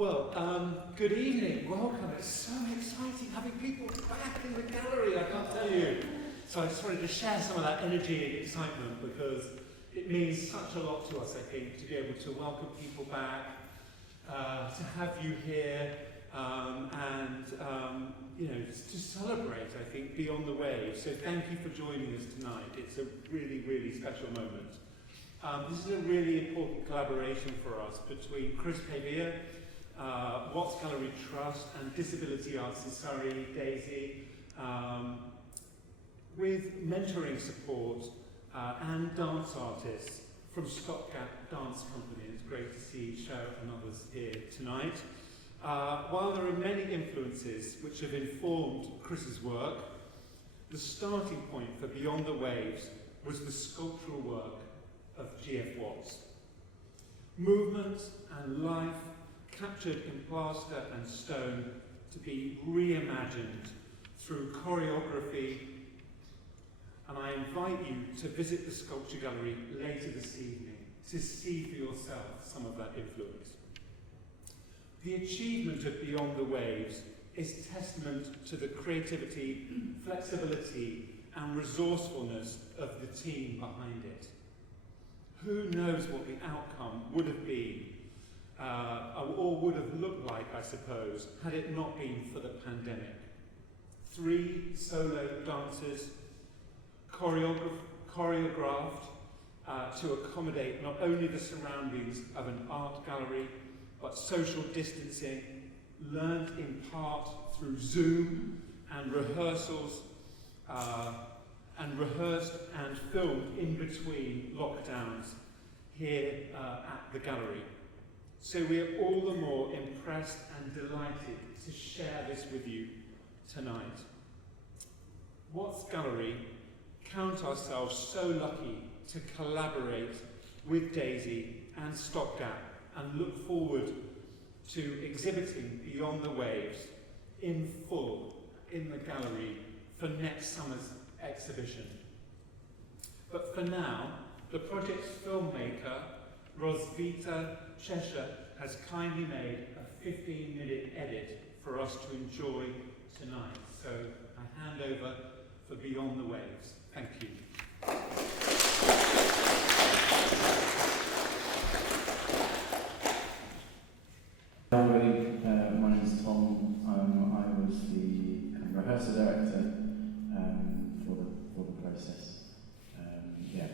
Good evening, welcome. It's so exciting having people back in the gallery, I can't tell you. So I just wanted to share some of that energy and excitement because it means such a lot to us, I think, to be able to welcome people back, to have you here, and to celebrate, I think, beyond the waves. So thank you for joining us tonight. It's a really, really special moment. This is a really important collaboration for us between Chris Pavia, Watts Gallery Trust and Disability Arts in Surrey, Daisy, with mentoring support and dance artists from Stopgap Dance Company. It's great to see Cheryl and others here tonight. While there are many influences which have informed Chris's work, the starting point for Beyond the Waves was the sculptural work of G.F. Watts. Movement and life captured in plaster and stone to be reimagined through choreography, and I invite you to visit the sculpture gallery later this evening to see for yourself some of that influence. The achievement of Beyond the Waves is testament to the creativity, flexibility and resourcefulness of the team behind it. Who knows what the outcome would have been or would have looked like, I suppose, had it not been for the pandemic. 3 solo dancers, choreographed to accommodate not only the surroundings of an art gallery, but social distancing, learned in part through Zoom and rehearsals, and rehearsed and filmed in between lockdowns here at the gallery. So we are all the more impressed and delighted to share this with you tonight. Watts Gallery count ourselves so lucky to collaborate with Daisy and Stopgap and look forward to exhibiting Beyond the Waves in full in the gallery for next summer's exhibition. But for now, the project's filmmaker, Rosvita Cheshire, has kindly made a 15-minute edit for us to enjoy tonight. So I hand over for Beyond the Waves. Thank you. Everybody, my name is Tom. I was the rehearsal director for the process.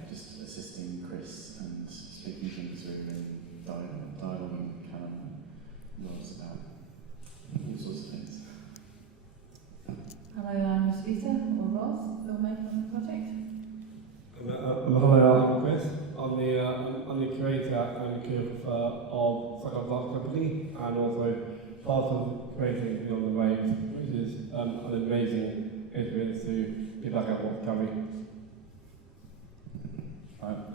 Just assisting Chris and speaking things through and dialoguing lots about all sorts of things. Hello, I'm Rosvita, or Ross, filmmaker on the project. Hello, I'm Chris. I'm the curator and choreographer of Stopgap Dance Company, and also part of creating Beyond the Waves, which is an amazing experience to be back at Watts Gallery.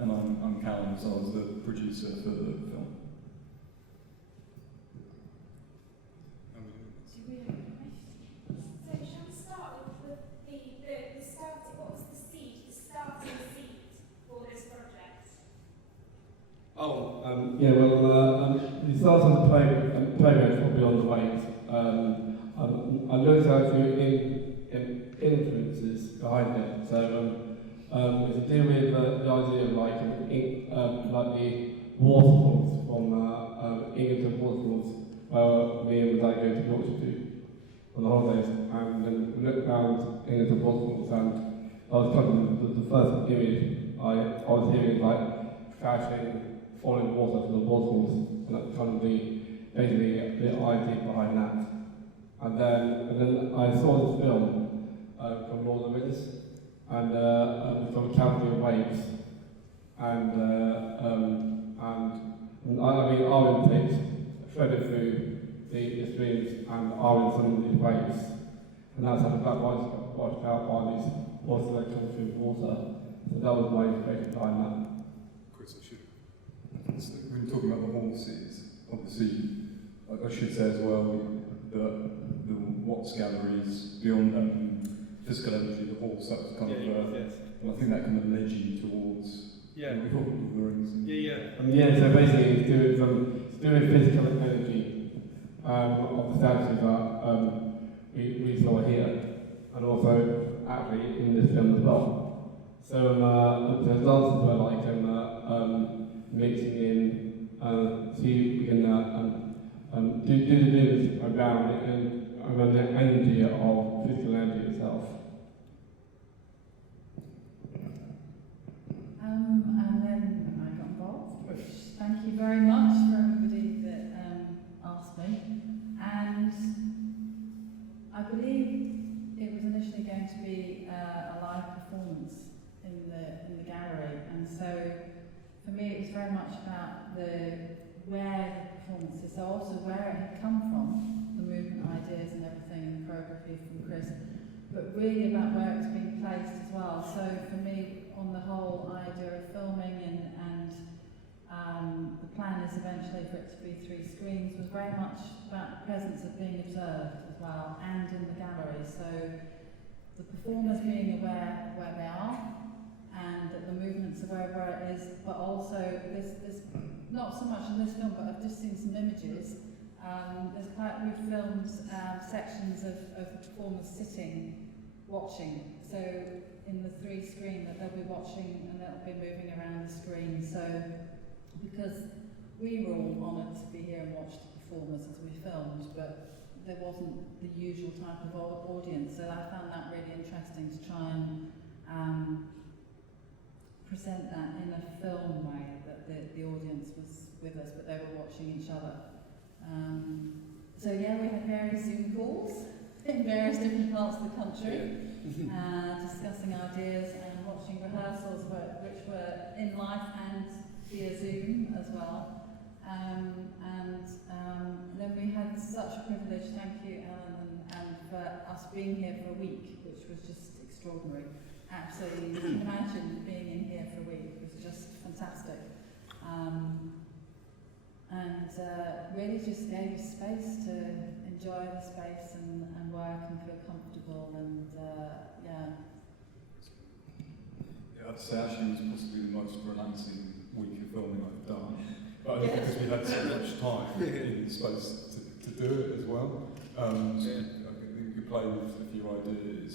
And I'm Callum, so I was the producer for the film. So shall we start with the starting, what was the starting seed for this project? The start of the program for Beyond the Waves. I noticed actually influences behind it. So it's to do with the idea of like the waterfalls from England waterfalls where me and my dad go to Yorkshire to on the holidays, and then we looked around England waterfalls, and that was kind of the first image I was hearing, like crashing, falling water from the waterfalls, and that's kind of basically the idea behind that. And then I saw this film from Lord of the Rings, and from Cavalier Waves, and Arwen takes threaded through the streams, and Arwen's on these waves, and that's how the black washed out by these water that come through water. So that was my inspiration behind that. Chris, so when talking about the horses, obviously, I should say as well that the Watts Gallery is beyond physical energy, the horse, that was kind of, yes. and I think that kind of led you towards Lord of the Rings. So basically it's doing physical energy, of the services that we saw here, and also actually in this film as well. So the dances were like mixing in, see if we can do the moves around it and around the energy of physical energy itself. And then I got involved, which thank you very much for everybody that asked me. And I believe it was initially going to be a live performance in the gallery, and so for me it was very much about where the performance is, so also where it had come from, the movement ideas and everything, and the choreography from Chris, but really about where it's being placed as well. So for me, on the whole idea of filming and the plan is eventually for it to be 3 screens, was very much about the presence of being observed as well, and in the gallery. So the performers being aware where they are, and that the movements aware where it is, but also this not so much in this film, but I've just seen some images. We've filmed sections of performers sitting, watching. So in the 3 screen that they'll be watching and they'll be moving around the screen. So because we were all honoured to be here and watch the performers as we filmed, but there wasn't the usual type of audience. So I found that really interesting to try and present that in a film way, that the audience was with us, but they were watching each other. So yeah, we had various Zoom calls in various different parts of the country, discussing ideas and watching rehearsals which were in life and via Zoom as well. Then we had such a privilege, thank you Ellen, and for us being here for a week, which was just extraordinary. Absolutely, you can imagine being in here for a week. It was just fantastic. Really just gave us space to enjoy the space and work and feel comfortable, and Yeah, I'd say actually it was possibly the most relaxing week of filming I've done. But I think because we had so much time in space to do it as well. So I think we could play with a few ideas.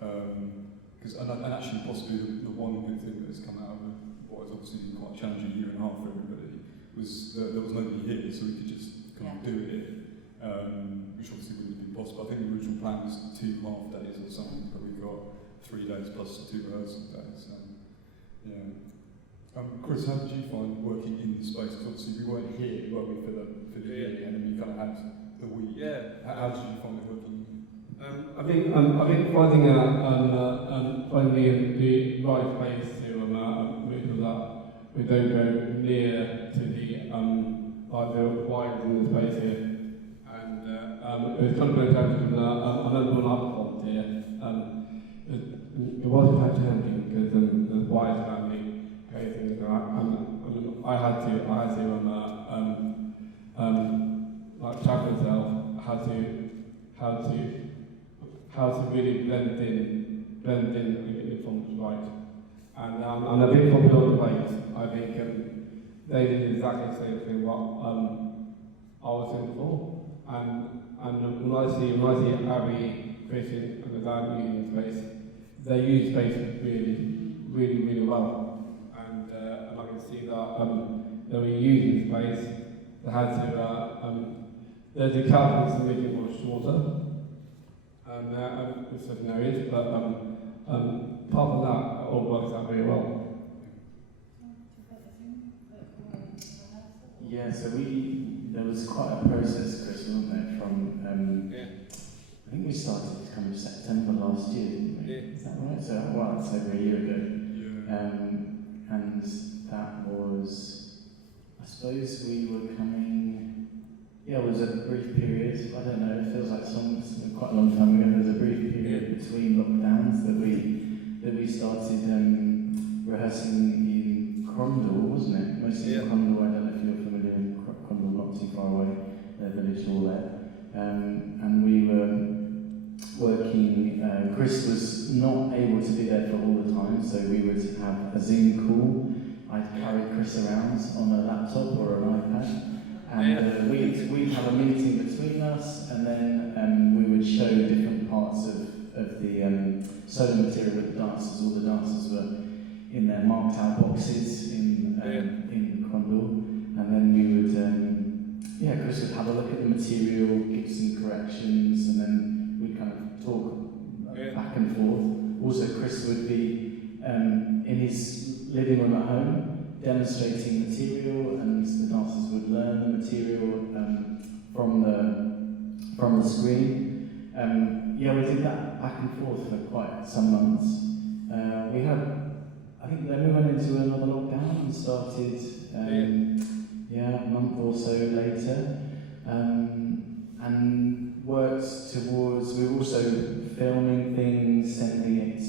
And actually possibly the one good thing that's come out of what is obviously quite a challenging year and a half for everybody was that there was nobody here, so we could just kind of do it, which obviously wouldn't have been possible. I think the original plan was 2 half days or something, but we got 3 days plus 2 rehearsal days. Yeah. Chris, how did you find working in the space? Because obviously we weren't here, were we, for the year, and then we kind of had the week. Yeah. How did you find it working? I think finding the right place to move up. We don't go near to the wires in the space here, and it was kind of very challenging. I remember when I performed here, it was quite challenging because the wires around me, everything. I had to like travel myself, how to really blend in the performance right. And a big problem on the weight, I think they did exactly the same thing what I was in for. And when I see Abby, Christian and the Dan using space, they use space really well. And I can see that they were using space. They had to there's a calculus to make it more shorter. In certain areas, but apart from that, it all works out very well. Yeah, so there was quite a process, Chris, wasn't there, from, I think we started kind of September last year, didn't we? Is that right? So, well, it's over a year ago. And that was, I suppose we were coming, it was a brief period, I don't know, it feels like quite a long time ago. There was a brief period between lockdowns that we started rehearsing in Crondall, wasn't it? Mostly in Crondall. I don't know if you're familiar with Crondall, not too far away, the village hall there. And we were working, Chris was not able to be there for all the time, so we would have a Zoom call. I'd carry Chris around on a laptop or an iPad. And we'd have a meeting between us, and then we would show different parts of the solo material with the dancers. All the dancers were in their marked out boxes in Crondall, and then we would, Chris would have a look at the material, give some corrections, and then we'd kind of talk back and forth. Also, Chris would be in his living room at home, demonstrating material, and the dancers would learn the material from the screen. We did that back and forth for quite some months. I think then we went into another lockdown and started a month or so later, and worked towards. We were also filming things, sending it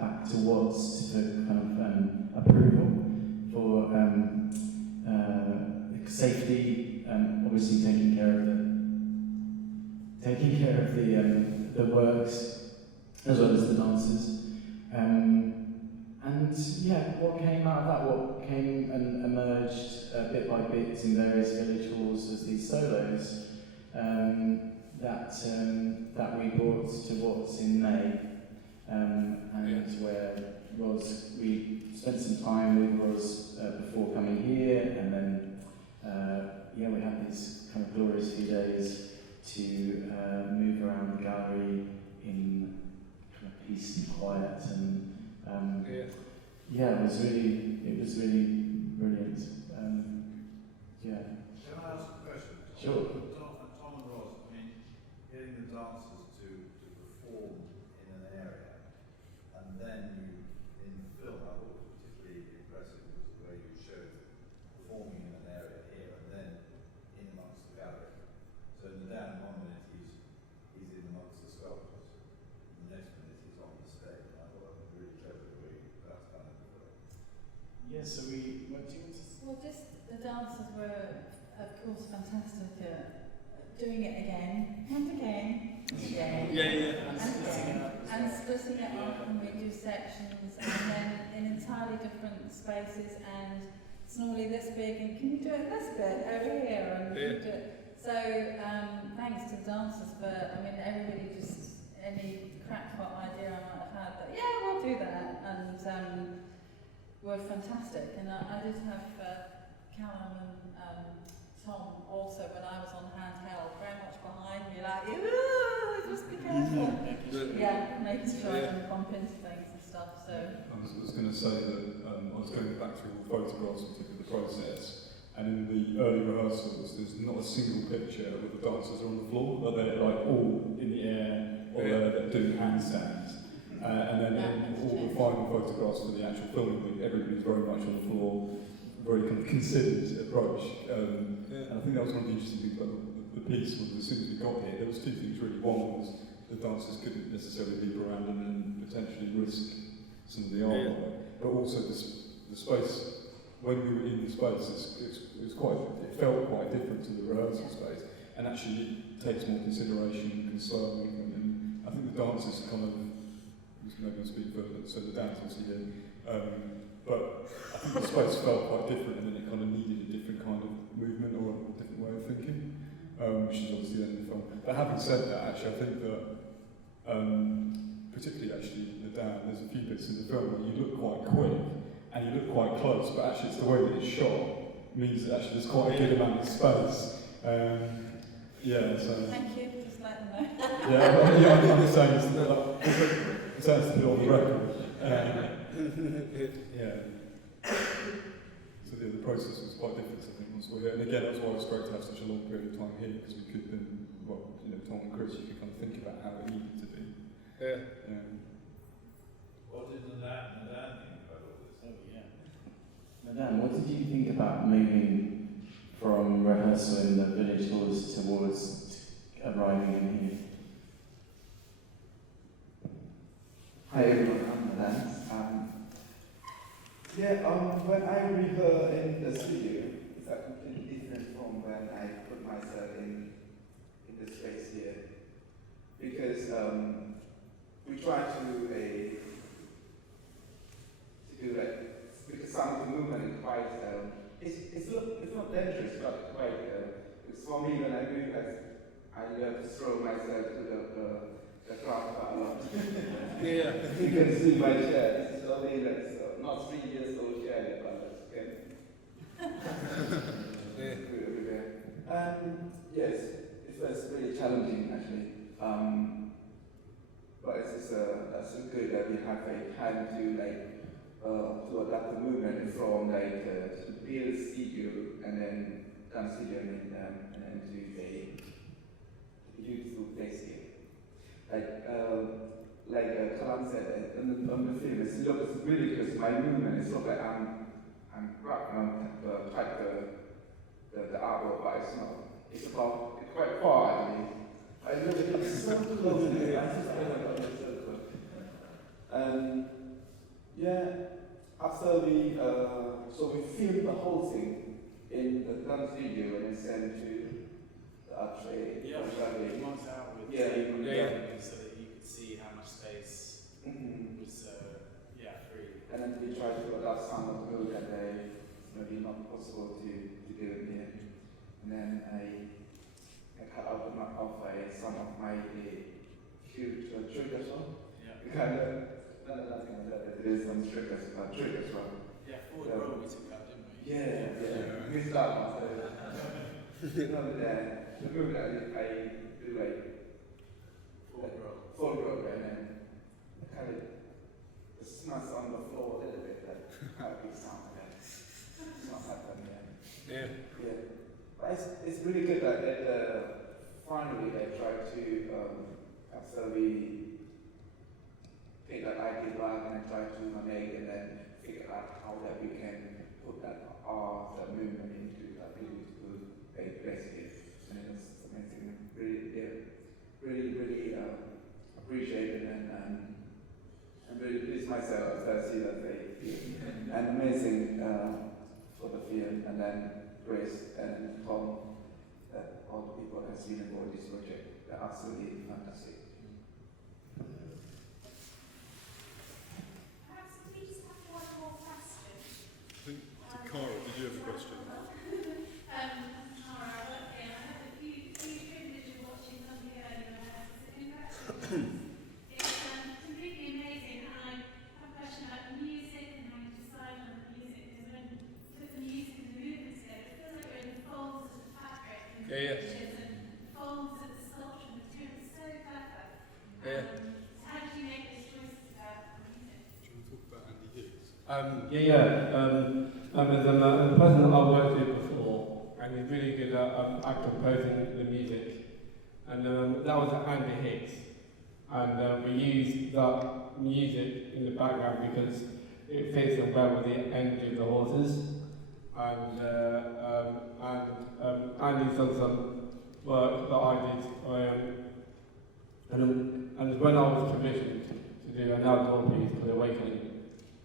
back to Watts for kind of approval for safety, obviously taking care of the works as well as the dancers. What came out of that, what came and emerged bit by bit in various village halls as these solos that we brought to Watts in May, where we spent some time with Ros before coming here, and then we had these kind of glorious few days to move around the gallery in kind of peace and quiet, and it was really brilliant. Can I ask a question? Sure. Tom and Ross, I mean, getting the dancers to perform in an area, and then you, in the film, I thought was particularly impressive was the way you showed performing in an area here, and then in amongst the gallery. So in the down 1 minute he's in amongst the sculptures, and the next minute he's on the stage. And I thought that was really clever the way that's done in the film. Yeah, so Well, just the dancers were, of course, fantastic at doing it again and again and again and splitting it up, and we do sections, and then in entirely different spaces, and it's normally this big, and can you do it this bit over here, and can you do it? So thanks to the dancers, but I mean everybody just, any crackpot idea I might have had, that we'll do that, and were fantastic. And I did have Callum and Tom also, when I was on handheld, very much behind me, like, just be careful. Making sure I didn't bump into things and stuff. So I was going to say that I was going back through all the photographs and particularly the process, and in the early rehearsals there's not a single picture where the dancers are on the floor, but they're like all in the air, or they're doing handstands. And then in all the final photographs for the actual filming week, everybody's very much on the floor, very kind of considered approach. And I think that was one of the interesting things about the piece. Was as soon as we got here, there was two things really. One was the dancers couldn't necessarily leap around and then potentially risk some of the artwork, but also the space. When we were in the space, it felt quite different to the rehearsal space, and actually it takes more consideration and concern. And I think the dancers kind of. Maybe I'll speak further, so the dance obviously here. But I think the space felt quite different, and then it kind of needed a different kind of movement or a different way of thinking, which is obviously then the film. But having said that, actually, I think that, particularly actually the Dan, there's a few bits in the film where you look quite quick and you look quite close, but actually it's the way that it's shot means that actually there's quite a good amount of space. So. thank you, just let them know. I'm saying it sounds to be on the record. So the process was quite different, I think, once we were here. And again, that's why it was great to have such a long period of time here, because we could then, Tom and Chris, you could kind of think about how it needed to be. What did Nadan think about all this? Nadan, what did you think about moving from rehearsal in the village halls towards arriving in here? Hi everyone, I'm Nadan. When I rehearse in the studio, it's completely different from when I put myself in the space here. Because we try to do like, because some of the movement is quite, it's not dangerous, but quite Because for me, when I do that, I learn to throw myself to the crowd quite a lot. Yeah. You can see my chair. This is only not 3 years old chair, but Yeah. yes, it was really challenging actually. But it's so good that we have a time to adapt the movement from to build studio and then done studio and then to a beautiful place here. Kalam said on the film, it looks really good. My movement is sort of like I'm type the artwork, but it's not. It's quite far actually. I look at it so closely. I just feel like it's so close. Yeah. After we filmed the whole thing in the dance studio and then sent to the artray. Yeah, we went out with so that you could see how much space was free. And then we tried to adapt some of the move that it's maybe not possible to do it here. And then I cut out some of my huge triggers one. Yeah. Kind of, there is some triggers well. Yeah, forward roll we took out, didn't we? Yeah. We start one. The move that I do forward roll and then kind of smash on the floor a little bit, how big sound again. It's not happening yet. Yeah. But it's really good that finally I tried to absolutely take that idea back and try to make and then figure out how that we can put that movement into a beautiful place here. And it was amazing. Really appreciate it and really pleased myself after I see that they and amazing for the film and then Grace and Tom that all the people have seen about this project. They're absolutely fantastic. Perhaps we just have one more question. Cara, did you have a question? Cara, I work here. I had a huge privilege of watching something earlier rehearsals. It's completely amazing, and I have a question about music and how you decide on the music, because when you put the music and the movement together, it feels like you're in the folds of the fabric and the pictures and folds of the sculpture material. It's so clever. How did you make those choices about the music? Do you want to talk about Andy Higgs? There's a person that I've worked with before, and he's really good at composing the music. And that was Andy Higgs. And we used that music in the background because it fits in well with the energy of the horses. And Andy's done some work that I did. And when I was commissioned to do an outdoor piece called Awakening,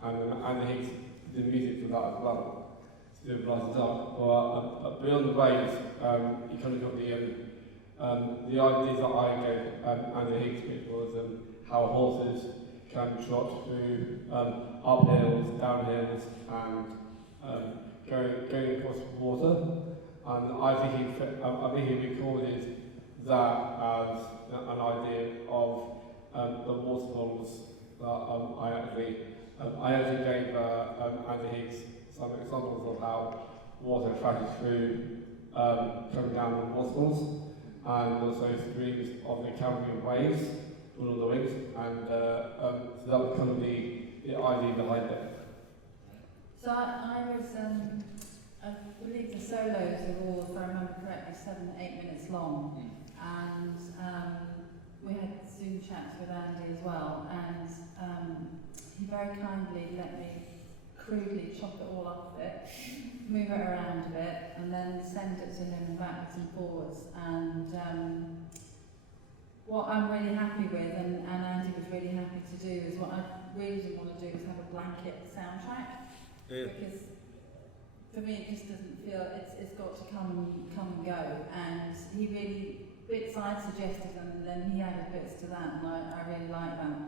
and Andy Higgs did the music for that as well, to do Blast Dark. But beyond the waves, he kind of got the ideas that I gave Andy Higgs with was how horses can trot through uphills, downhills, and going across water. And I think he recorded that as an idea of the waterfalls that I actually gave Andy Higgs some examples of how water crashes through coming down the waterfalls, and also streams of the Cambrian waves on all the wings, and so that was kind of the idea behind it. So I was, I believe the solos are all, if I remember correctly, 7-8 minutes long, and we had Zoom chats with Andy as well, and he very kindly let me crudely chop it all up a bit, move it around a bit, and then send it to him backwards and forwards. And what I'm really happy with, and Andy was really happy to do, is what I really didn't want to do is have a blanket soundtrack. Because for me it just doesn't feel, it's got to come and go. And he really, bits I suggested and then he added bits to that, and I really like that.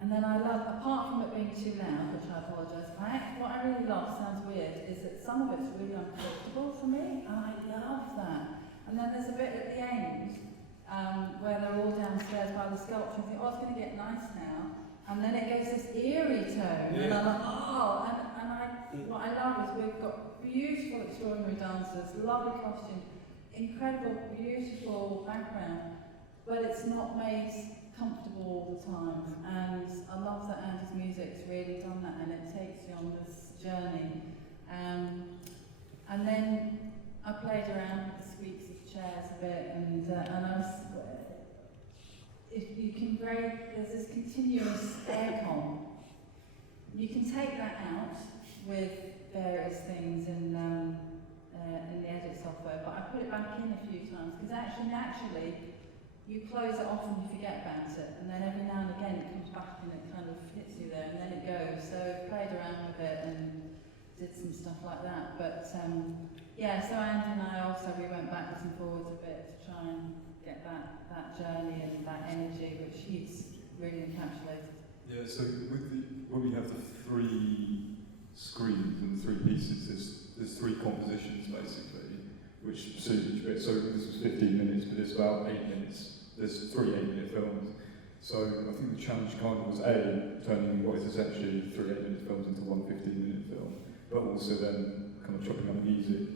And then I love, apart from it being too loud, which I apologise for, what I really love, sounds weird, is that some of it's really uncomfortable for me, and I love that. And then there's a bit at the end where they're all downstairs by the sculpture and think, oh, it's going to get nice now. And then it goes this eerie tone, and I'm like, oh, what I love is we've got beautiful, extraordinary dancers, lovely costume, incredible, beautiful background, but it's not made comfortable all the time. And I love that Andy's music's really done that, and it takes you on this journey. And then I played around with the squeaks of chairs a bit, and I was. If you can there's this continuous aircon. You can take that out with various things in the edit software, but I put it back in a few times because actually, naturally, you close it off and you forget about it, and then every now and again it comes back and it kind of hits you there, and then it goes. So played around with it and did some stuff like that. But yeah, so Andy and I also we went backwards and forwards a bit to try and get that journey and that energy which he's really encapsulated. Yeah, so when we have the 3 screens and 3 pieces, there's 3 compositions basically, which suit each bit. So this was 15 minutes, but it's about 8 minutes. There's 3 8-minute films. So I think the challenge kind of was turning what is essentially 3 8-minute films into 1 15-minute film, but also then kind of chopping up music,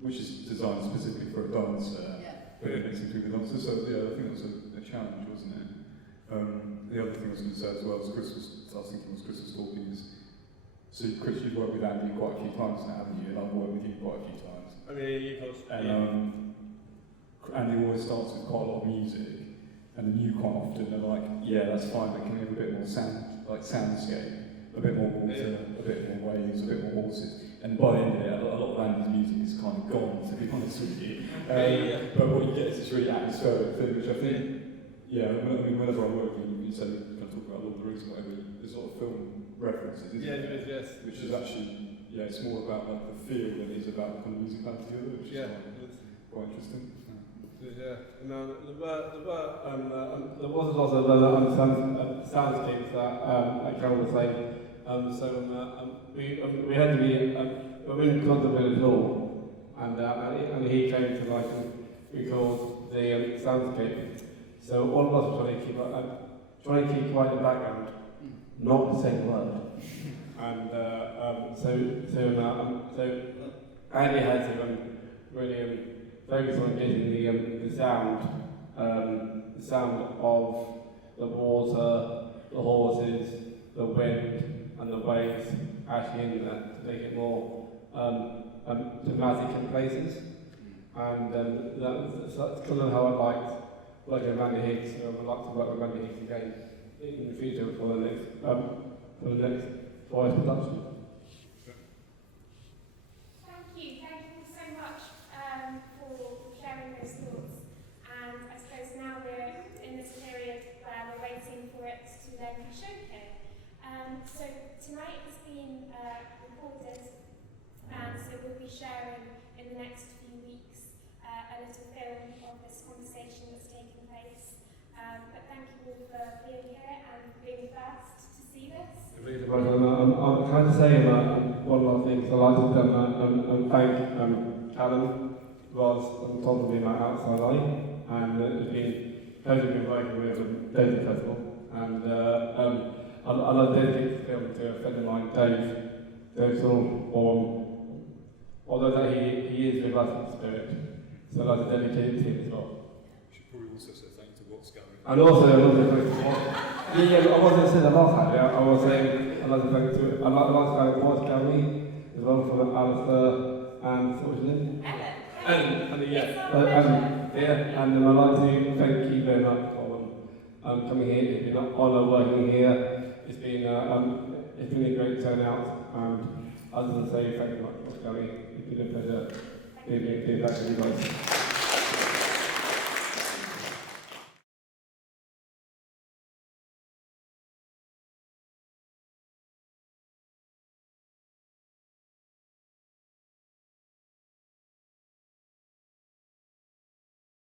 which is designed specifically for a dancer. But it makes it through the dancers, so yeah, I think that was a challenge, wasn't it? The other thing I was going to say as well, as Chris was talking, is, so Chris, you've worked with Andy quite a few times now, haven't you? And I've worked with you quite a few times. I mean, you could. And Andy always starts with quite a lot of music, and then you quite often are like, yeah, that's fine, but can we have a bit more soundscape, a bit more water, a bit more waves, a bit more horses. And by the end of it, a lot of Andy's music is kind of gone, to be honest with you. But what you get is this really atmospheric thing, which I think, whenever I'm working, you say, kind of talk about Lord of the Rings and whatever, there's a lot of film references, isn't there? Yes. Which is actually, it's more about like the feel than it is about the kind of musicality of it, which is quite interesting. Yeah, no, there was also the soundscapes that Carol was saying. We had to be we didn't contemplate at all, and he came to like record the soundscape. So all of us were trying to keep quiet in the background, not to say a word. And so Andy had to really focus on getting the sound of the water, the horses, the wind, and the waves actually in there to make it more dramatic in places. And that's kind of how I liked working with Randy Higgs. So I would like to work with Randy Higgs again in the future for the next voice production. Thank you so much for sharing those thoughts. And I suppose now we're in this period where we're waiting for it to then be shown here. So tonight has been recorded, and so we'll be sharing in the next few weeks a little film of this conversation that's taking place. But thank you all for being here and being first to see this. I'm trying to say one more thing. So I'd like to thank Callum, who was on top of me my outside eye, and it's been working with David Festival, and I'd like to dedicate the film to a friend of mine, Dave although that he is with us in spirit, so I'd like to dedicate it to him as well. You should probably also say thank you to what's going. And also, I wasn't saying the last time, I was saying I'd like to thank what's going as well for Alistair and what was his name? Ellen. And I'd like to thank you very much for coming here. It's been an honour working here. It's been a great turnout, and I just want to say thank you very much for coming. It's been a pleasure being back with you guys.